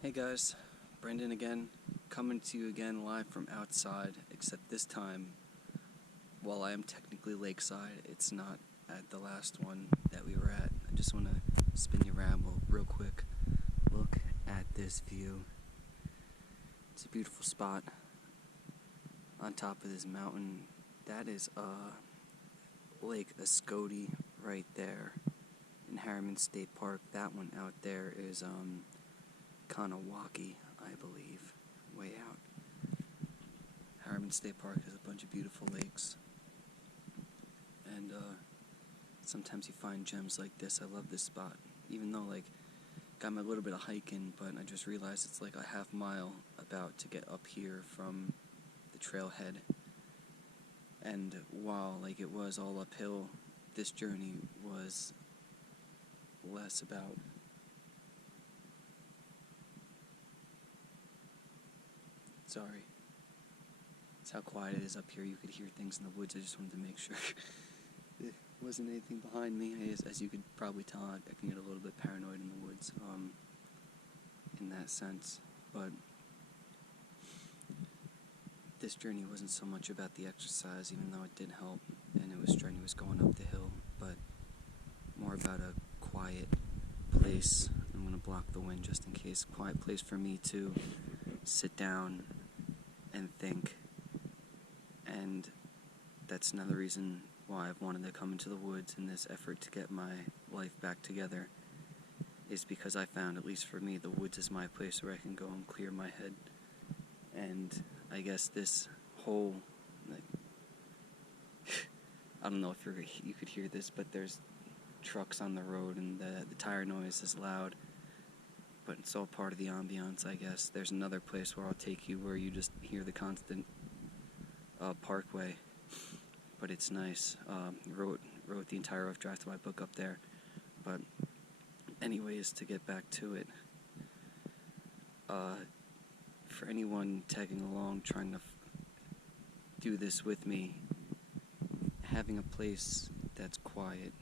Hey guys, Brendan again, coming to you again live from outside, except this time, while I am technically lakeside, it's not at the last one that we were at. I just want to spin you around real quick. Look at this view. It's a beautiful spot on top of this mountain. That is Lake Ascoti right there in Harriman State Park. That one out there is Kanawaki, I believe, way out. Harriman State Park has a bunch of beautiful lakes, and sometimes you find gems like this. I love this spot, even though got me a little bit of hiking, but I just realized it's like a half mile about to get up here from the trailhead. And while it was all uphill, this journey was less about Sorry. It's how quiet it is up here. You could hear things in the woods. I just wanted to make sure there wasn't anything behind me. As you could probably tell, I can get a little bit paranoid in the woods, in that sense. But this journey wasn't so much about the exercise, even though it did help, and it was strenuous going up the hill, but more about a quiet place. I'm going to block the wind just in case. Quiet place for me to sit down and think. And that's another reason why I've wanted to come into the woods in this effort to get my life back together, is because I found, at least for me, the woods is my place where I can go and clear my head. And I guess this whole, I don't know if you could hear this, but there's trucks on the road and the tire noise is loud, but it's all part of the ambiance, I guess. There's another place where I'll take you where you just hear the constant parkway, but it's nice. Wrote the entire rough draft of my book up there. But anyways, to get back to it, for anyone tagging along trying to do this with me, having a place that's quiet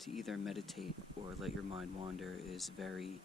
to either meditate or let your mind wander is very,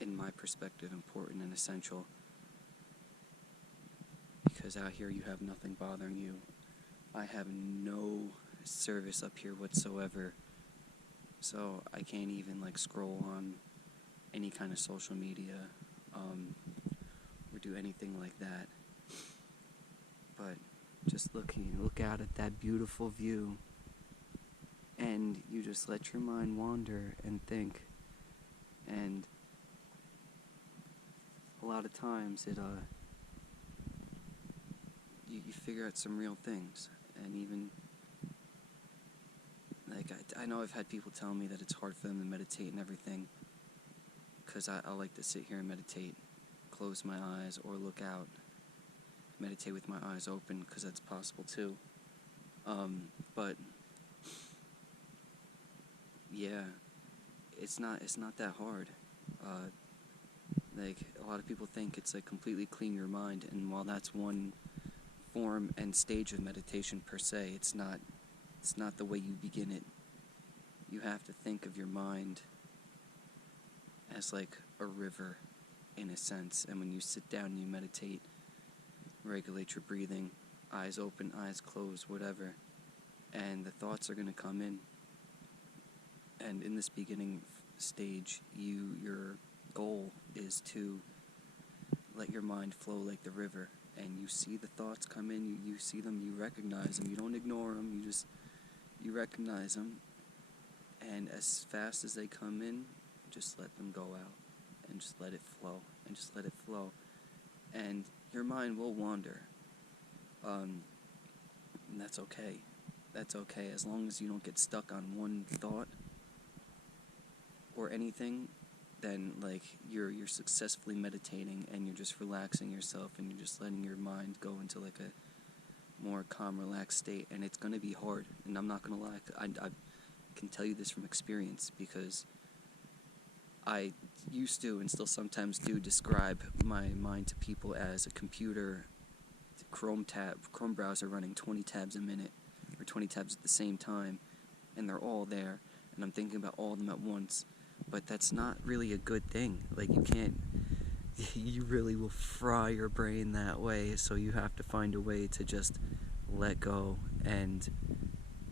in my perspective, important and essential. Because out here you have nothing bothering you. I have no service up here whatsoever, so I can't even scroll on any kind of social media or do anything like that. But just look out at that beautiful view, and you just let your mind wander and think. And a lot of times you figure out some real things. And even I know I've had people tell me that it's hard for them to meditate and everything, because I like to sit here and meditate, close my eyes or look out, meditate with my eyes open, because that's possible too. But yeah, it's not that hard. A lot of people think it's completely clean your mind, and while that's one form and stage of meditation per se, it's not the way you begin it. You have to think of your mind as a river, in a sense, and when you sit down and you meditate, regulate your breathing, eyes open, eyes closed, whatever, and the thoughts are going to come in. And in this beginning stage, your goal is to let your mind flow like the river, and you see the thoughts come in, you see them, you recognize them, you don't ignore them, you recognize them, and as fast as they come in, just let them go out, and just let it flow, and just let it flow, and your mind will wander, and that's okay. That's okay, as long as you don't get stuck on one thought or anything. Then you're successfully meditating, and you're just relaxing yourself, and you're just letting your mind go into a more calm, relaxed state. And it's going to be hard, and I'm not going to lie. I can tell you this from experience, because I used to, and still sometimes do, describe my mind to people as a computer Chrome browser running 20 tabs a minute, or 20 tabs at the same time, and they're all there, and I'm thinking about all of them at once. but that's not really a good thing. Like, you really will fry your brain that way, so you have to find a way to just let go and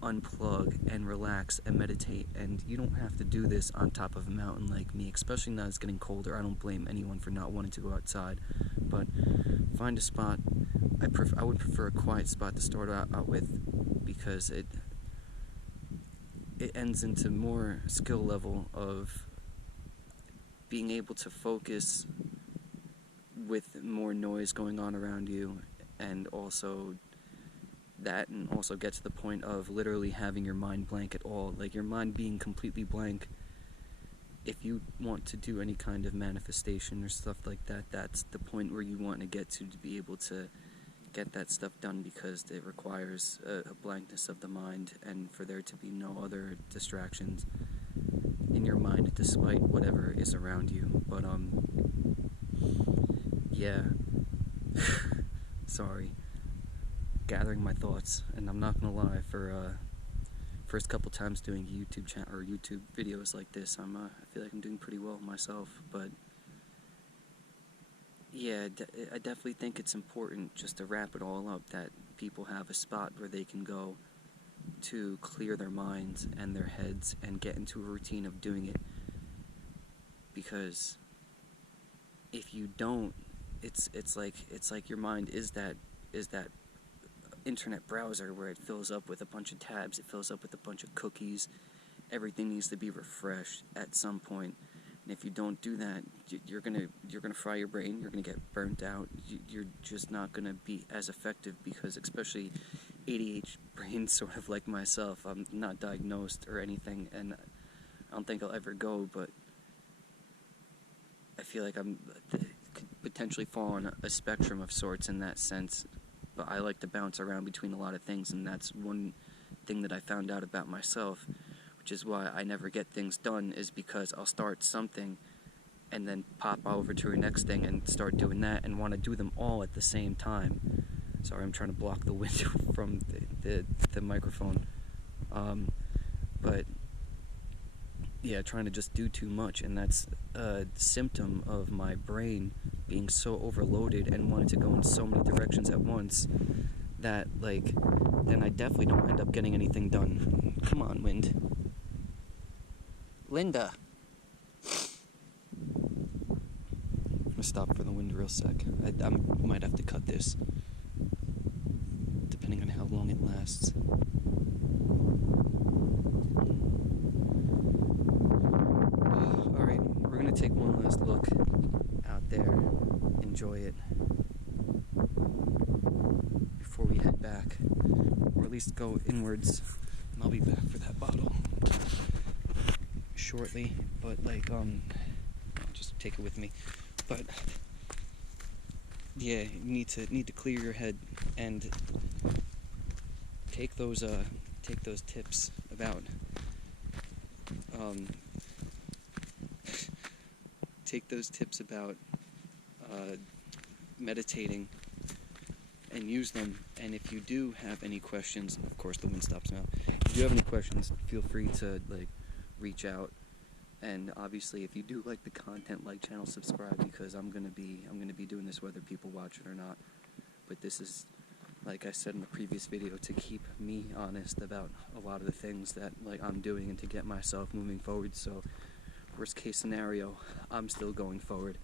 unplug and relax and meditate. And you don't have to do this on top of a mountain like me, especially now it's getting colder. I don't blame anyone for not wanting to go outside, but find a spot. I would prefer a quiet spot to start out with, because it ends into more skill level of being able to focus with more noise going on around you, and also get to the point of literally having your mind blank at all, like your mind being completely blank. If you want to do any kind of manifestation or stuff like that, that's the point where you want to get to be able to get that stuff done, because it requires a blankness of the mind, and for there to be no other distractions in your mind despite whatever is around you. But yeah. Sorry, gathering my thoughts. And I'm not gonna lie, for first couple times doing YouTube channel or YouTube videos like this, I feel like I'm doing pretty well myself. But yeah, I definitely think it's important, just to wrap it all up, that people have a spot where they can go to clear their minds and their heads and get into a routine of doing it. Because if you don't, it's like your mind is that internet browser where it fills up with a bunch of tabs, it fills up with a bunch of cookies. Everything needs to be refreshed at some point. And if you don't do that, you're gonna fry your brain. You're gonna get burnt out. You're just not gonna be as effective, because especially ADHD brains, sort of like myself, I'm not diagnosed or anything, and I don't think I'll ever go. But I feel like could potentially fall on a spectrum of sorts in that sense. But I like to bounce around between a lot of things, and that's one thing that I found out about myself, which is why I never get things done, is because I'll start something and then pop over to the next thing and start doing that, and want to do them all at the same time. Sorry, I'm trying to block the window from the microphone. But yeah, trying to just do too much, and that's a symptom of my brain being so overloaded and wanting to go in so many directions at once that, like, then I definitely don't end up getting anything done. Come on, wind. Linda. I'm gonna stop for the wind real sec. I might have to cut this, depending on how long it lasts. Alright, we're gonna take one last look out there, enjoy it, before we head back, or at least go inwards, and I'll be back for that bottle shortly. But I'll just take it with me. But yeah, you need to clear your head and take those tips about meditating, and use them. And if you do have any questions, of course the wind stops now. If you have any questions, feel free to reach out. And obviously, if you do like the content, like, channel, subscribe, because I'm gonna be doing this whether people watch it or not. But this is, like I said in the previous video, to keep me honest about a lot of the things that I'm doing, and to get myself moving forward. So worst case scenario, I'm still going forward,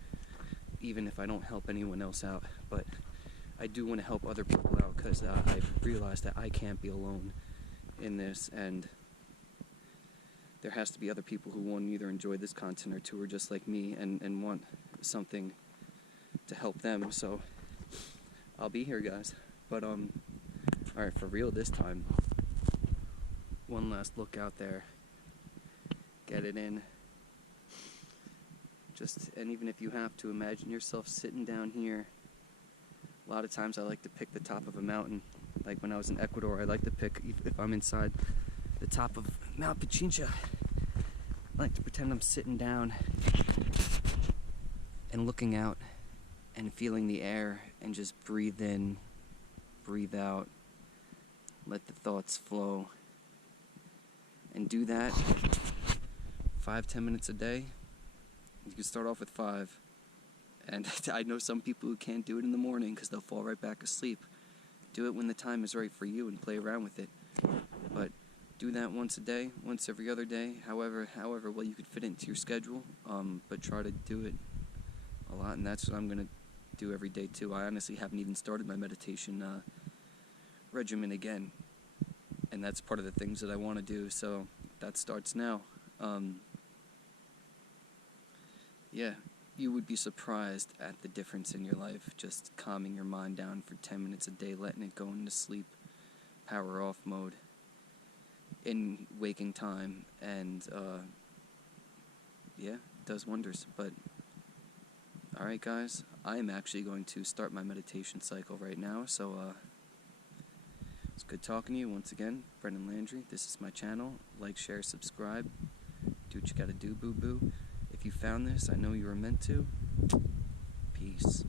even if I don't help anyone else out. But I do want to help other people out, because I've realized that I can't be alone in this, and there has to be other people who, one, either enjoy this content, or two, are just like me and want something to help them. So I'll be here, guys. But alright, for real this time. One last look out there. Get it in. And even if you have to, imagine yourself sitting down here. A lot of times I like to pick the top of a mountain. Like when I was in Ecuador, I like to pick, if I'm inside the top of Mount Pichincha, I like to pretend I'm sitting down and looking out and feeling the air, and just breathe in, breathe out, let the thoughts flow, and do that 5-10 minutes a day. You can start off with 5. And I know some people who can't do it in the morning because they'll fall right back asleep. Do it when the time is right for you and play around with it. But do that once a day, once every other day, however well you could fit it into your schedule. But try to do it a lot, and that's what I'm going to do every day too. I honestly haven't even started my meditation regimen again. And that's part of the things that I want to do, so that starts now. Yeah, you would be surprised at the difference in your life, just calming your mind down for 10 minutes a day, letting it go into sleep, power off mode, in waking time, and yeah, it does wonders. But, alright guys, I am actually going to start my meditation cycle right now, so it's good talking to you once again. Brendan Landry, this is my channel. Like, share, subscribe. Do what you gotta do, boo-boo. If you found this, I know you were meant to. Peace.